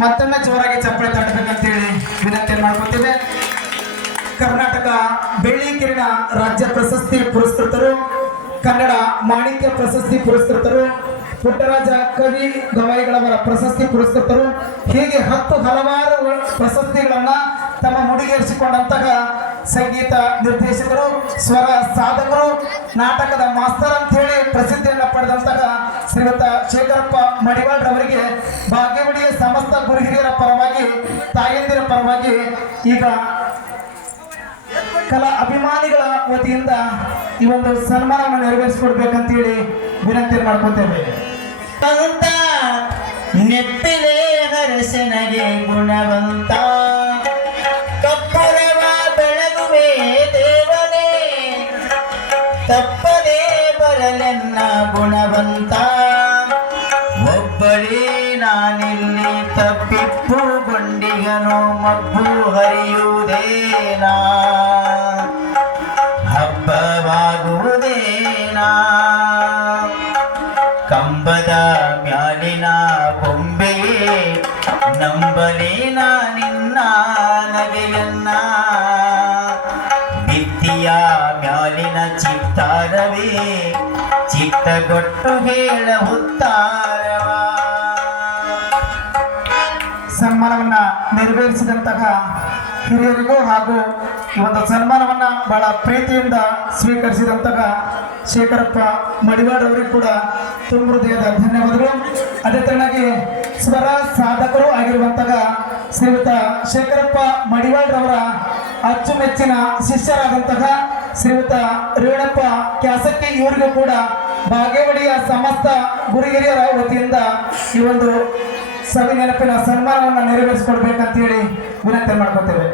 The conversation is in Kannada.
ಮತ್ತೊಮ್ಮೆ ಜೋರಾಗಿ ಚಪ್ಪಳೆ ತಟ್ಟಬೇಕಂತೇಳಿ ವಿನಂತಿ ಮಾಡ್ಕೊತೇವೆ ಕರ್ನಾಟಕ ಬೆಳ್ಳಿ ಕಿರಣ ರಾಜ್ಯ ಪ್ರಶಸ್ತಿ ಪುರಸ್ಕೃತರು, ಕನ್ನಡ ಮಾಣಿಕ್ಯ ಪ್ರಶಸ್ತಿ ಪುರಸ್ಕೃತರು, ಪುಟ್ಟರಾಜ ಕವಿ ಗವಾಯಿಗಳವರ ಪ್ರಶಸ್ತಿ ಪುರಸ್ಕೃತರು, ಹೀಗೆ ಹತ್ತು ಹಲವಾರು ಪ್ರಶಸ್ತಿಗಳನ್ನ ತಮ್ಮ ಮುಡಿಗೇರಿಸಿಕೊಂಡಂತಹ ಸಂಗೀತ ನಿರ್ದೇಶಕರು, ಸ್ವರ ಸಾಧಕರು, ನಾಟಕದ ಮಾಸ್ತರ್ ಅಂತ ಹೇಳಿ ಪ್ರಸಿದ್ಧಿಯನ್ನ ಪಡೆದಂತಹ ಶ್ರೀಯುತ ಶೇಖರಪ್ಪ ಮಡಿವಾಳ್ ರವರಿಗೆ ಭಾಗ್ಯವಡಿಯ ಸಮಸ್ತ ಗುರು ಹಿರಿಯರ ಪರವಾಗಿ, ತಾಯಂದಿರ ಪರವಾಗಿ ಈಗ ಕಲಾ ಅಭಿಮಾನಿಗಳ ವತಿಯಿಂದ ಈ ಒಂದು ಸನ್ಮಾನವನ್ನು ನೆರವೇರಿಸಿಕೊಡ್ಬೇಕಂತೇಳಿ ವಿನಂತಿ ಮಾಡ್ಕೊತೇವೆ. ನೆತ್ತಿಲೆ ಹರಸನಗೆ ಗುಣವಂತ ಕಪ್ಪರವ ಬೆಳಗುವೆ ದೇವನೇ. ತಪ್ಪದೇ ಬರಲೆನ್ನ ಗುಣವಂತ. ಒಬ್ಬಳೇ ನಾನಿಲ್ಲಿ ತಪ್ಪಿಪ್ಪು ಗೊಂಡಿಗನು ಮಬ್ಬು ಹರಿಯುವುದೇನಾ ಹಬ್ಬವಾಗುವುದೇನಾ. ಕಂಬದ ಮ್ಯಾಲಿನ ಕೊಂಬೆಯೇ ನಂಬಲೇನ ನಿನ್ನ ನಗೆಯನ್ನ. ಮ್ಯಾಲಿನ ಚಿತ್ತಾರವೇ, ಚಿತ್ತಗೊಟ್ಟು ಹೇಳ ಉತ್ತಾರವ. ಸನ್ಮಾನವನ್ನ ನೆರವೇರಿಸಿದಂತಹ ಹಿರಿಯರಿಗೂ ಹಾಗೂ ಈ ಒಂದು ಸನ್ಮಾನವನ್ನ ಬಹಳ ಪ್ರೀತಿಯಿಂದ ಸ್ವೀಕರಿಸಿದಂತಹ ಶೇಖರಪ್ಪ ಮಡಿವಾಡ್ ಅವರಿಗೂ ಕೂಡ ತುಂಬ ಹೃದಯದ ಧನ್ಯವಾದಗಳು. ಅದೇ ತರನಾಗಿ ಸ್ವರ ಸಾಧಕರು ಆಗಿರುವಂತಹ ಶ್ರೀಯುತ ಶೇಖರಪ್ಪ ಮಡಿವಾಡ್ರವರ ಅಚ್ಚುಮೆಚ್ಚಿನ ಶಿಷ್ಯರಾದಂತಹ ಶ್ರೀಯುತ ರೇಣಪ್ಪ, ಕ್ಯಾಸಕ್ಕಿ ಇವರಿಗೂ ಕೂಡ ಬಾಗೇವಾಡಿಯ ಸಮಸ್ತ ಗುರುಗಿರಿಯರ ವತಿಯಿಂದ ಈ ಒಂದು ಸವಿ ನೆನಪಿನ ಸನ್ಮಾನವನ್ನು ನೆರವೇರಿಸಿಕೊಡ್ಬೇಕಂತೇಳಿ ವಿನಂತಿ ಮಾಡ್ಕೊತೇವೆ.